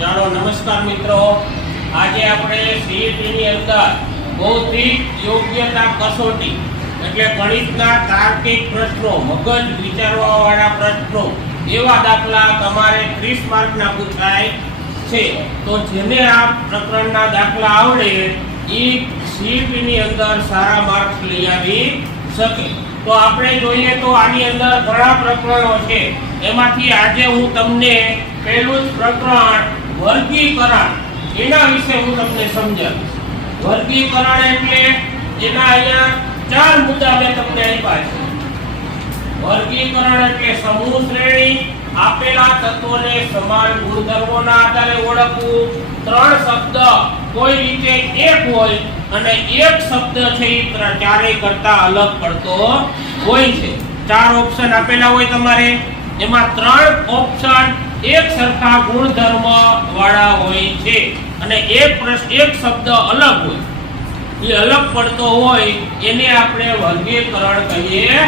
ચાલો નમસ્કાર મિત્રો. આજે આપણે CET ની અંદર બૌદ્ધિક યોગ્યતા કસોટી, એટલે ગણિતના તાર્કિક પ્રશ્નો, મગજ વિચારવા વાળા પ્રશ્નો, એવા દાખલા તમારે 30 માર્કના પૂછાય છે. તો જેને આ પ્રકરણના દાખલા આવડે, એ CET ની અંદર સારા માર્ક્સ લઈ આવી શકે. તો આપણે જોઈએ તો આની અંદર ઘણા પ્રકરણો છે. એમાંથી આજે હું તમને પહેલું જ પ્રકરણ વર્ગીકરણ. એના વિશે હું તમને સમજાવીશ. વર્ગીકરણ એટલે એના અહીંયા ચાર મુદ્દા મેં તમને આપ્યા છે. વર્ગીકરણ એટલે સમૂહ શ્રેણી, આપેલા તત્વોને સમાન ગુણધર્મોના આધારે ઓળખવું. ત્રણ શબ્દ કોઈ રીતે એક હોય અને એક શબ્દ છે એ ચારેય કરતા અલગ પડતો હોય છે. ચાર ઓપ્શન આપેલા હોય તમારે. એમાં ત્રણ ઓપ્શન એક સરખા ગુણધર્મ વાળા હોય છે. અને એક પ્રશ્ન, એક શબ્દ અલગ હોય. એ અલગ પડતો હોય, એને આપણે વર્ગીકરણ કહીએ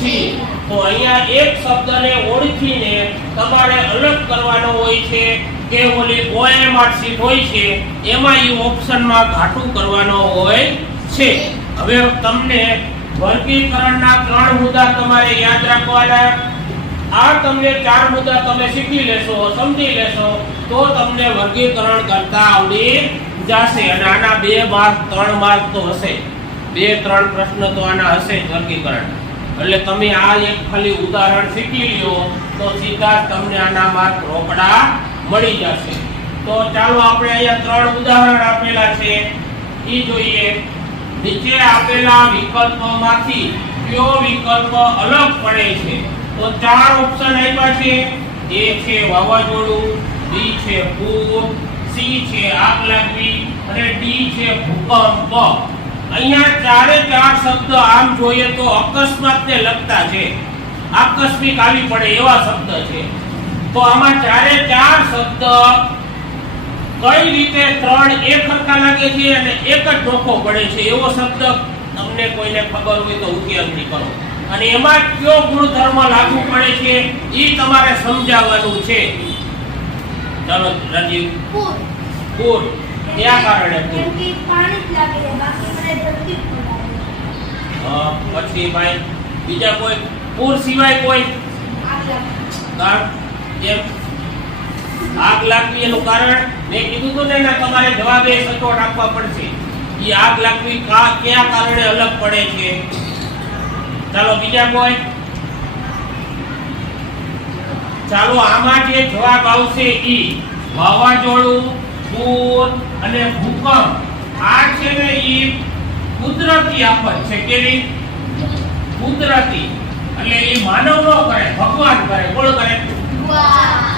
છીએ. તો અહીંયા એક શબ્દને ઓળખીને તમારે અલગ કરવાનો હોય છે કે ઓલી OMR શીટ હોય છે, એમાં એ ઓપ્શનમાં ઘાટું કરવાનો હોય છે. હવે તમને વર્ગીકરણના ત્રણ મુદ્દા તમારે યાદ રાખવાના. આ તમને ચાર મુદ્દા તમે શીખી લેશો, સમજી લેશો, તો તમને વર્ગીકરણ કરતા આવડી જશે. અને આના બે માર્ક, ત્રણ માર્ક તો હશે. બે, ત્રણ પ્રશ્ન તો આના હશે જ વર્ગીકરણ. એટલે તમે આ એક ખાલી ઉદાહરણ શીખી લ્યો, તો સીધા તમને આના માર્ક રોકડા મળી જશે. તો ચાલો આપણે અહીંયા ત્રણ ઉદાહરણ આપેલા છે. એ જોઈએ. નીચે આપેલા વિકલ્પોમાંથી કયો વિકલ્પ અલગ પડે છે? તો ચાર ઓપ્શન આપ્યા છે. એ છે વાવાઝોડું, બી છે પૂર, સી છે આગ લાગવી અને ડી છે ભૂકંપ. અહીંયા ચારે ચાર શબ્દ આમ જોઈએ તો અકસ્માતને લગતા છે. આકસ્મિક આવી પડે એવા શબ્દ છે. તો આમાં ચારે ચાર શબ્દ કઈ રીતે ત્રણ એક સરખા લાગે છે અને એક જ ડોકો પડે છે? એવો શબ્દ તમને કોઈને ખબર હોય તો ઉકેલથી કરો. અને એમાં કયો ગુણધર્મ લાગુ પડે છે એ તમારે સમજાવવાનું છે. ચાલો રાજીવ. પૂર. પૂર. કયા કારણે પૂર? પાણી જ લાગે બાકી મને જલ્દી પૂર. પછી ભાઈ બીજા કોઈ? પૂર સિવાય કોઈ? કેમ? આગ લાગવી એનું કારણ? મેં કીધું હતું ને તમારે જવાબ એ સચોટ આપવા પડશે. એ આગ લાગવી કા કયા કારણે અલગ પડે છે? ચાલો, બીજા કોઈ? ચાલો આમાં જે જવાબ આવશે ઈ. વાવાઝોડું, પૂર અને ભૂકંપ. આ છે ને ઈ કુદરતી આફત છે કેવી કુદરતી. એટલે એ માનવ નો કરે, ભગવાન કરે. કોણ કરે?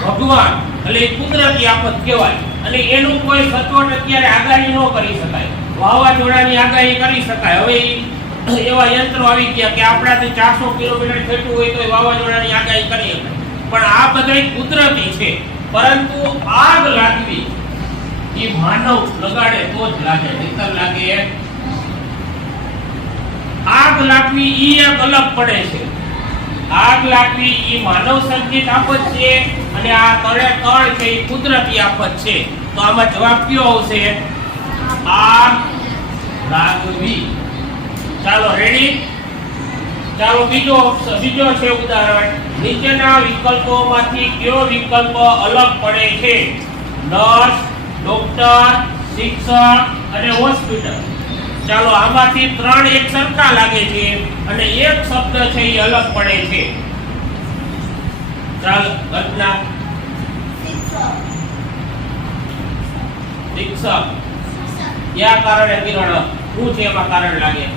ભગવાન. એટલે એ કુદરતી આફત કહેવાય. અને એનું કોઈ સચોટ અત્યારે આગાહી ન કરી શકાય. વાવાઝોડાની આગાહી કરી શકાય. હવે ઈ એવા યંત્રો આવી ગયા કે આપણાથી ચારસો કિલોમીટર થતું હોય તો વાવાઝોડાની આગાહી કરી શકાય. પણ આ બધા કુદરતી છે. પરંતુ આગ લાગવી, એ માનવ લગાડે તો જ લાગે. નહીતર લાગે આગ લાગવી ઈ એક અલગ પડે છે. આગ લાગવી ઈ માનવ સર્જિત આફત છે અને આ તળે તળ છે ઈ કુદરતી આફત છે. તો આમાં જવાબ કયો આવશે? આગ લાગવી. ચાલો રેડી ચાલો બીજો બીજો છે ઉદાહરણ. નીચેના વિકલ્પોમાંથી કયો વિકલ્પ અલગ પડે છે? નર્સ ડોક્ટર શિક્ષક અને હોસ્પિટલ. ચાલો આમાંથી ત્રણ એક સરખા લાગે છે અને એક શબ્દ છે એ અલગ પડે છે. ચાલો ઘટના. શિક્ષક. કયા કારણે કિરણ? શું છે એમાં કારણ લાગે?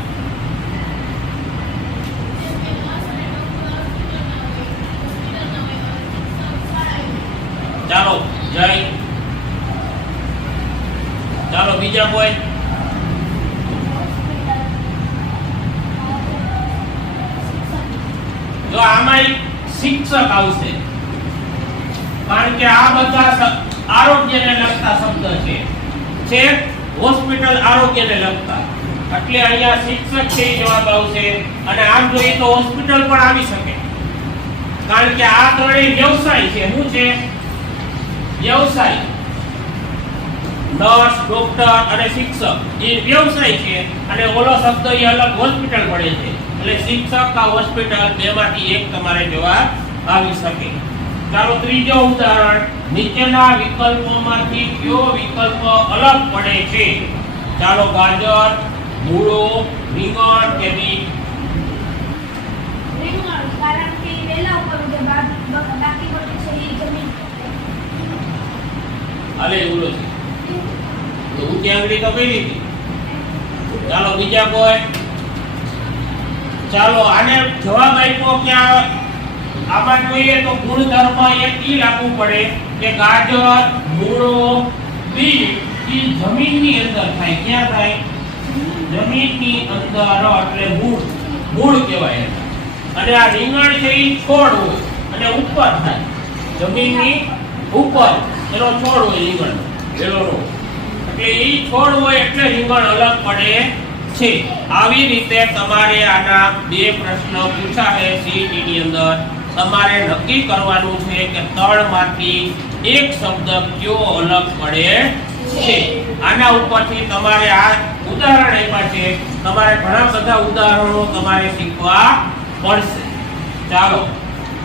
ચાલો ચાલો બીજા કોઈ જો આમાં શિક્ષક આવશે, કારણ કે આ બધા આરોગ્યને લગતા શબ્દ છે. છે હોસ્પિટલ આરોગ્યને લગતા. એટલે અહીંયા શિક્ષક છે જવાબ આવશે. અને આમ જોઈએ તો હોસ્પિટલ પણ આવી શકે. કારણ કે આ ત્રણેય વ્યવસાય છે. શું છે? વ્યવસાય. નર્સ, ડોક્ટર અને શિક્ષક. એ વ્યવસાય છે અને ઓલો શબ્દ એ અલગ હોસ્પિટલ પડે છે. એટલે શિક્ષક આ હોસ્પિટલ બેમાંથી એક તમારે જવાબ આવી શકે. ચાલો ત્રીજો ઉદાહરણ. નીચેના વિકલ્પોમાંથી કયો વિકલ્પ અલગ પડે છે? ચાલો ગાજર, મૂળો, રીંગણ કે રીંગણ, કારણ કે વેલા ઉપર ઉગે બા- બ- બાકી બધું છે એ જમીન હાલે ઉલો છે. તો ઊંચી આંગળી તો કરી હતી. ચાલો બીજા કોઈ. ચાલો આને જવાબ આપ્યો કે આ આમાં જોઈએ તો ગુણધર્મ એક ઈ લાગુ પડે કે ગાજર, મૂળો, બીજ ઈ જમીનની અંદર થાય. ક્યાં થાય? જમીનની અંદર એટલે મૂળ. મૂળ કહેવાય અને આ રીંગણ છે ઈ છોડ હોય. અને ઉપર થાય. જમીનની ઉપર. એનો છોડ હોય રીંગણ વેલોનો એટલે એ છોડ હોય એટલે રીંગણ અલગ પડે છે. આવી રીતે તમારે આના બે પ્રશ્ન પૂછાશે સીટી ની અંદર. તમારે નક્કી કરવાનું છે કે તળમાંથી એક શબ્દ કયો અલગ પડે છે. આના ઉપરથી તમારે આ ઉદાહરણ આપ્યા છે. તમારે ઘણા બધા ઉદાહરણો તમારે શીખવા પડશે ચાલો.